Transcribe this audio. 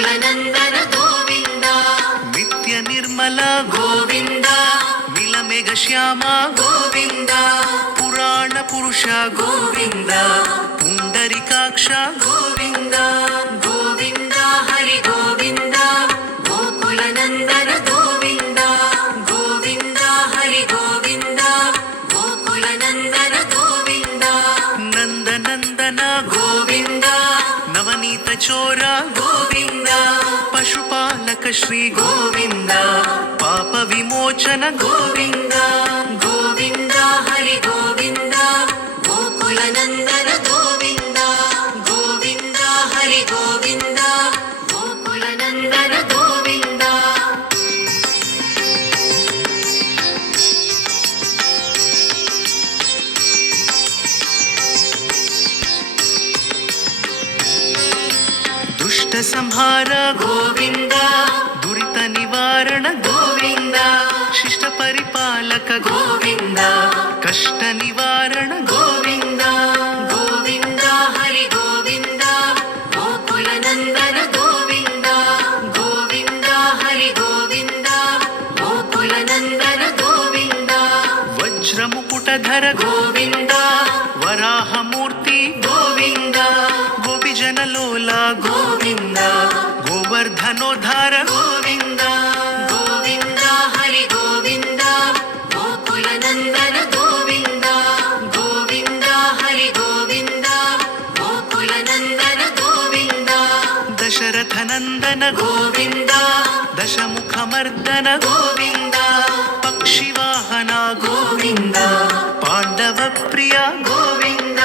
ಗೋಕುಲನಂದನ ಗೋವಿಂದ ನಿತ್ಯ ನಿರ್ಮಲ ಗೋವಿಂದ ನೀಲಮೇಘ ಶ್ಯಾಮ ಗೋವಿಂದ ಪುರಾಣ ಪುರುಷ ಗೋವಿಂದ ಪುಂಡರಿಕಾಕ್ಷ ಗೋವಿಂದ ಗೋವಿಂದ ಹರಿ ಗೋವಿಂದ ಗೋಕುಲನಂದನ ಗೋವಿಂದ ಗೋವಿಂದ ಹರಿ ಗೋವಿಂದ ಗೋಕುಲನಂದನ ಗೋವಿಂದ ನಂದನಂದನ ಗೋವಿಂದ ನವನೀತ ಚೋರ ಗೋವಿಂದ ಪಶುಪಾಲಕ ಶ್ರೀ ಗೋವಿಂದ ಪಾಪ ವಿಮೋಚನ ಗೋವಿಂದ ಗೋವಿಂದ ಹರಿ ಗೋವಿಂದ ಗೋಕುಲನಂದನ ಗೋವಿಂದ ಗೋವಿಂದ ಹರಿ ಗೋವಿಂದ ಗೋಕುಲನಂದನ ಗೋವಿಂದ ದುಷ್ಟ ಸಂಹಾರ ಗೋವಿಂದ ದುರಿತ ನಿವಾರಣ ಗೋವಿಂದ ಶಿಷ್ಟ ಪರಿಪಾಲಕ ಗೋವಿಂದ ಕಷ್ಟ ನಿವಾರಣ ಗೋವಿಂದ ಗೋವಿಂದ ಹರಿ ಗೋವಿಂದ ಗೋಕುಲನಂದನ ಗೋವಿಂದ ಗೋವಿಂದ ಹರಿ ಗೋವಿಂದ ಗೋಕುಲನಂದನ ಗೋವಿಂದ ವಜ್ರ ಮುಕುಟಧರ ಗೋವಿಂದ ವರಾಹ ಮೂರ್ತಿ ಗೋವಿಂದ ಗೋಪಿಜನ ಲೋಲ ಗೋವಿಂದ ಗೋವರ್ಧನೋದ್ಧಾರ ಗೋವಿಂದ ಗೋವಿಂದ ಹರಿ ಗೋವಿಂದ ಗೋಕುಲನಂದನ ಗೋವಿಂದ ಗೋವಿಂದ ಹರಿ ಗೋವಿಂದ ಗೋಕುಲನಂದನ ಗೋವಿಂದ ದಶರಥ ನಂದನ ಗೋವಿಂದ ದಶಮುಖ ಮರ್ದನ ಗೋವಿಂದ ಪಕ್ಷಿವಾಹನ ಗೋವಿಂದ ಪಾಂಡವ ಪ್ರಿಯ ಗೋವಿಂದ